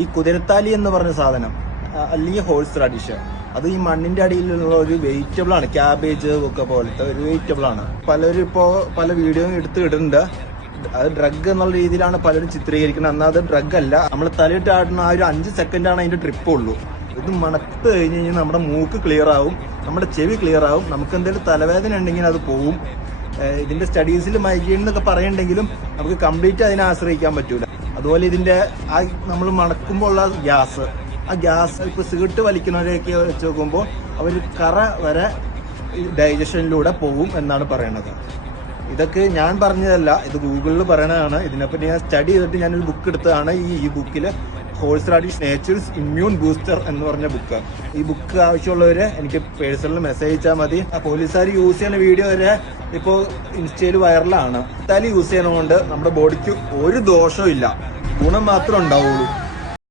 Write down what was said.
ഈ കുതിരത്താലി എന്ന് പറഞ്ഞ സാധനം അല്ലെങ്കിൽ ഹോഴ്സ് റാഡിഷ്, അത് ഈ മണ്ണിന്റെ അടിയിലുള്ള ഒരു വെജിറ്റബിൾ ആണ്. ക്യാബേജ് ഒക്കെ പോലത്തെ ഒരു വെജിറ്റബിൾ ആണ്. പലരും ഇപ്പോ പല വീഡിയോ എടുത്ത് ഇടുന്നുണ്ട്. അത് ഡ്രഗ് എന്നുള്ള രീതിയിലാണ് പലരും ചിത്രീകരിക്കുന്നത്. എന്നാൽ അത് ഡ്രഗ് അല്ല. നമ്മൾ തലയിട്ട് ആടുന്ന ആ ഒരു 5 സെക്കൻഡാണ് അതിന്റെ ട്രിപ്പ് ഉള്ളൂ. ഇത് മണത്ത് കഴിഞ്ഞ് കഴിഞ്ഞാൽ നമ്മുടെ മൂക്ക് ക്ലിയർ ആവും, നമ്മുടെ ചെവി ക്ലിയർ ആവും. നമുക്ക് എന്തെങ്കിലും തലവേദന ഉണ്ടെങ്കിൽ അത് പോവും. ഇതിന്റെ സ്റ്റഡീസിൽ മൈഗ്രെയിൻ എന്നൊക്കെ പറയുന്നുണ്ടെങ്കിലും നമുക്ക് കംപ്ലീറ്റ് അതിനെ ആശ്രയിക്കാൻ പറ്റൂല. അതുപോലെ ഇതിന്റെ ആ നമ്മൾ മണക്കുമ്പോൾ ഉള്ള ഗ്യാസ്, ആ ഗ്യാസ് ഇപ്പൊ സിഗരറ്റ് വലിക്കുന്നവരെയൊക്കെ വെച്ച് നോക്കുമ്പോൾ അവർ കറ വരെ ഡൈജഷനിലൂടെ പോവും എന്നാണ് പറയണത്. ഇതൊക്കെ ഞാൻ പറഞ്ഞതല്ല, ഇത് ഗൂഗിളിൽ പറയണതാണ്. ഇതിനെപ്പറ്റി ഞാൻ സ്റ്റഡി ചെയ്തിട്ട് ഞാനൊരു ബുക്ക് എടുത്തതാണ്. ഈ ബുക്കിൽ horse radish natures immune booster എന്ന് പറഞ്ഞ ബുക്ക്. ഈ ബുക്ക് ആവശ്യമുള്ളവര് എനിക്ക് പേഴ്സണൽ മെസ്സേജ് അയച്ചാൽ മതി. ആ പോലീസുകാർ യൂസ് ചെയ്യുന്ന വീഡിയോ വരെ ഇപ്പോൾ ഇൻസ്റ്റയിൽ വൈറലാണ്. തല യൂസ് ചെയ്യുന്നതുകൊണ്ട് നമ്മുടെ ബോഡിക്ക് ഒരു ദോഷവും ഇല്ല, ഗുണം മാത്രമേ ഉണ്ടാവുള്ളൂ.